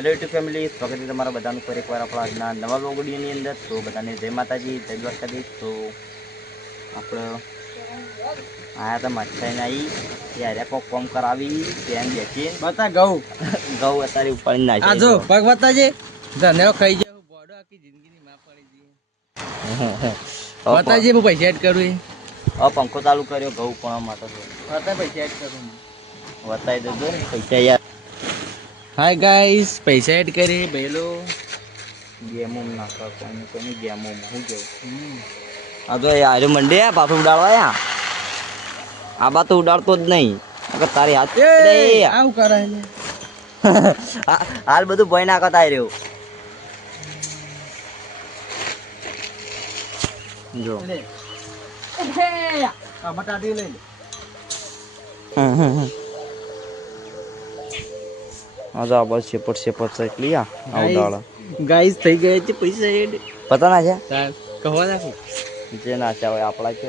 Hello YouTube family, સ્વાગત છે તમારા બધાનું ફરી એકવાર આપણા આજના નવા વ્લોગ વિડીયોની અંદર. તો બધાને જય માતાજી, જય દ્વારકાધીશ. તો આપણે આયા હતા મચ્છાઈને આવી ત્યારે કોક કોમ કરાવી ત્યાં બેસી બતા ઘઉં અત્યારે ઉપાડી નાખી. આ જો પગ બતાજે ધનેરો ખાઈ જાવ બોડો આખી જિંદગીની માં પડી ગઈ. બતાજે હું પૈસા એડ કરું. પંખો ચાલુ કર્યો ઘઉં પણ માટે બતા પૈસા એડ કરું બતાવી દેજો પૈસા યાર. હાય ગાઈસ, પૈસા એડ કરી બેલો ગેમો નાખવા કોઈની ગેમો હું કેવું. હા તો યાર મંડે પાછું ઉડાડવા આ બા તો ઉડાડતો જ નહીં. તારી હાથ આવું કરાય હાલ બધું ભય ના કરતા રહ્યો. જો બટાટી લઈ લે. આ બસ સેપટ સાઈકલી ગાઈસ થઈ ગયા છે પૈસા એડ. પતા ના છે કહો નાખો જે નાચ્યા હોય આપણા કે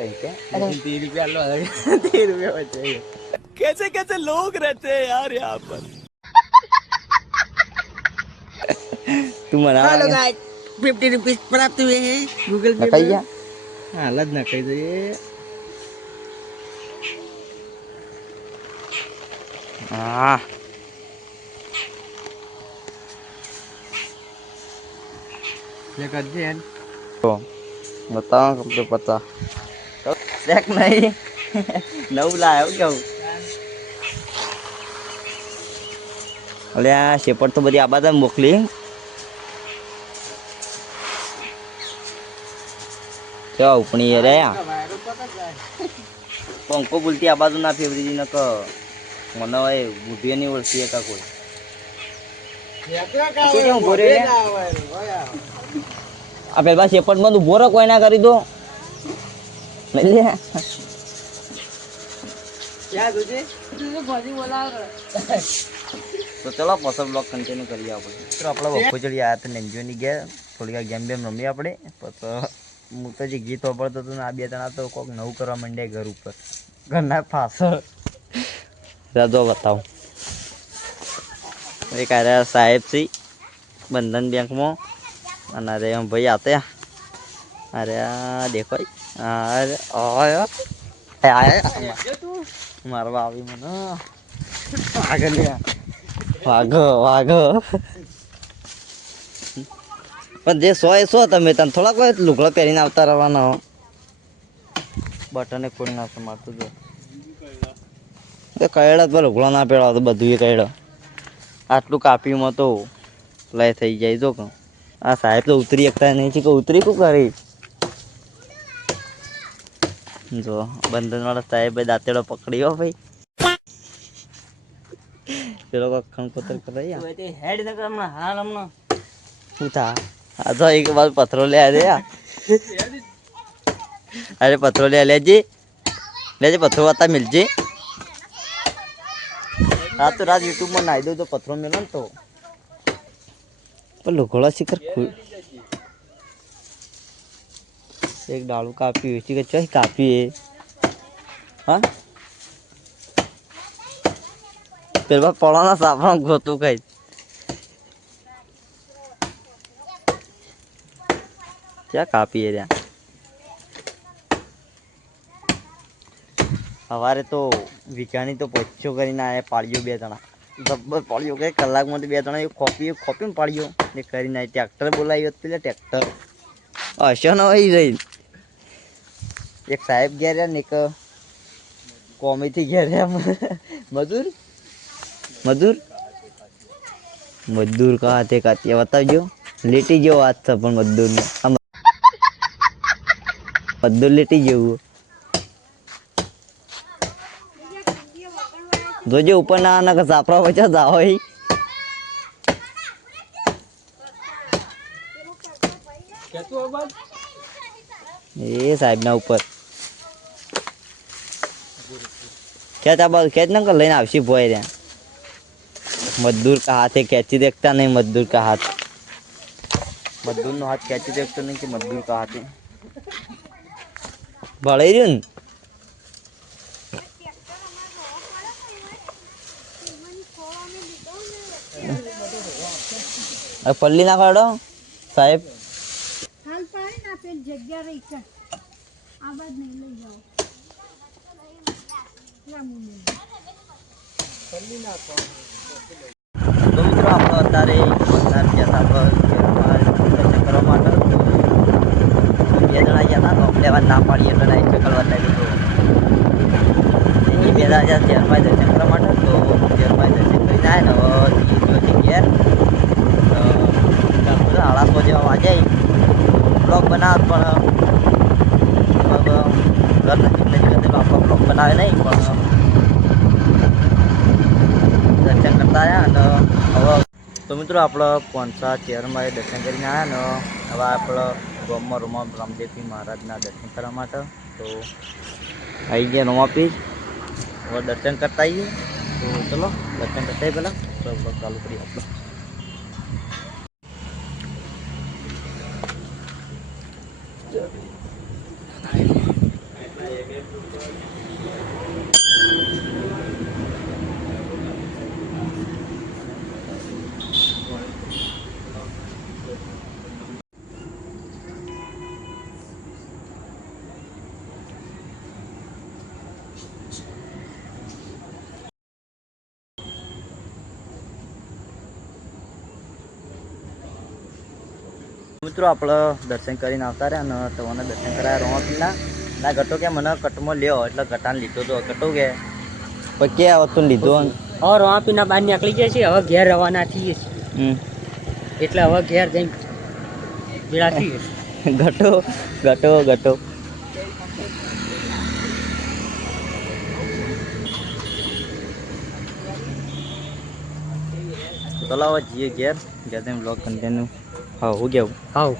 ₹30 લો. ₹30 બચે. कैसे कैसे लोग रहते हैं यार यहाँ पर. તું મને हेलो गाइस, ₹50 प्राप्त हुए हैं गूगल पे. ખાઈ ગયા. हालत ना कही दे. હા ये कर दे यार. તો બતાવો કમ્પ્લીટ પતા ચેક નહીં. નવું લાવ્યો કેવું. અલ્યા શેપડ તો બધી આ બાજુ મોકલી. ચા ઉપણી રે પંખો બોલતી આ બાજુ ના ફેવરી નક મને હોય બુઢી ની ઓળખી એકા કોઈ. આ પેલા શેપડ માં ઉભો રહો, કોઈ ના કરી દો. તો ચલો પસંદ બ્લોગ કન્ટિન્યુ કરીએ આપણે. તો આપણે બપોર ચડી આવ્યા હતા નેન્જોની ગયા થોડી ગેમ બેમ રમી આપણે. પછી હું તો જે ગીત વાપરતો હતો ને આ બે જણા તો કોઈક નવું કરવા માંડ્યા ઘર ઉપર. ઘરના પાછળ રાજો બતાવું એક આર્યા સાહેબ છે બંધન બેંકમાં. અને અરે ભાઈ આતે અરે દેખો અરે મારવા આવી મને વાઘ. પણ જે સો એ સો તમે તને થોડા કોઈ લુગડો પહેરીને આવતા રહેવાના હો. બટને ખોલી નાખશે મારતું જો કયડા તો લુગડો ના પહેરવા તો બધું એ કયડો. આટલું કાપીમાં તો લય થઈ જાય. જો કહું આ સાહેબ તો ઉતરી શકતા નહીં છે કે ઉતરી શું કરી. જો બંધન વાળા સાહેબ દાંતેડો પકડ્યો ભાઈ. પેલો ખંકોતર કરાઈ હેડ ન કર હમણાં હાલ હમણાં શું થા. આ તો એક બાજુ પથરો લે દે. અરે પથરો લેજે પથરો વાતા મિલજે. રાત તો રાત યુટ્યુબમાં નાખી દઉં તો પથરો મેળો ને તો પણ લુગડા શિખર એક ડાળું કાપ્યું કે ચોઈ કાપીએ. હા પેલા પડાના સાપડા ગોતું કઈ ક્યાં કાપીએ ત્યાં. સવારે તો વિકાની તો પોચો કરીને આયા પાડ્યો બે જણા જબ્બર પાડ્યો કે કલાકમાં બે જણા ખોપીને પાડ્યો ને કરીને ટ્રેક્ટર બોલાવ્યો પેલા ટ્રેક્ટર હશે ને હોય રહી. એક સાહેબ ગયા રહ્યા ને એક કોમીથી ગયા રહ્યા. મજદૂર કા હાથે કાત્યા બતાવજો. લેટી જેવો હાથ છે પણ મજદૂરનો મજદૂર લેટી જેવું. જોજે ઉપર ના ના સાપરા વચ્ચે જાઓ. એ સાહેબ ના ઉપર ખેંચ આ બાજુ ખેંચ ના લઈને આવશે ભોય રહ્યા. मजदूर का हाथ है कैची देखता नहीं. मजदूर का हाथ मजदूर नो हाथ कैची देखता नहीं कि मजदूर का हाथ है भले રહ્યું ને. હવે પલ્લી ના કાઢો સાહેબ. હાલ પાડી ના પેલી જગ્યા રહી છે આ બાદ નહીં લઈ જાઓ તો મિત્રો આપણો અત્યારે ગયા હતા કરવા માટે બે જણા ગયા હતા તો લેવા ના પાડીએ એટલે નાઈ ચકલ બતાવી દીધો. એ બે જણા ગયા ચેરમાં દર્શન કરવા માટે તો ચેરમાં દર્શન કરીને આવ્યા ને હવે ઘેર સાડા 6 જેવા વાગે બ્લોગ બનાવત પણ ઘર નજીક હતો આપણો બ્લોગ બનાવે નહીં પણ દર્શન કરતા આવ્યા અને હવે તો મિત્રો આપણે પોનસા ચેરમાં દર્શન કરીને આવ્યા ને હવે આપણે ગામમાં રોમા રામદેવજી મહારાજના દર્શન કરવા માટે તો આવી ગયા રોમાપી હવે દર્શન કરતા આવીએ તો ચલો દર્શન કરતા પહેલાં બ્લોગ ચાલુ કરીએ આપણે. મિત્રો આપણે દર્શન કરીને આવતા રહ્યા ને તો મને દર્શન કરાયા રોમાપીના ના ગટો કે મને કટમાં લ્યો એટલે ગટાને લીધો તો ગટો કે પછી કે આવતું લીધો હવે રોમાપીના બહાર નીકળી જાય છે હવે ઘેર રવાના થઈએ છીએ એટલે હવે ઘેર જઈને ભેળા થઈએ ગટો ગટો ગટો ચલો હવે જઈએ ઘેર ઘેર બ્લોગ કન્ટિન્યુ હા હું કેવું હાવ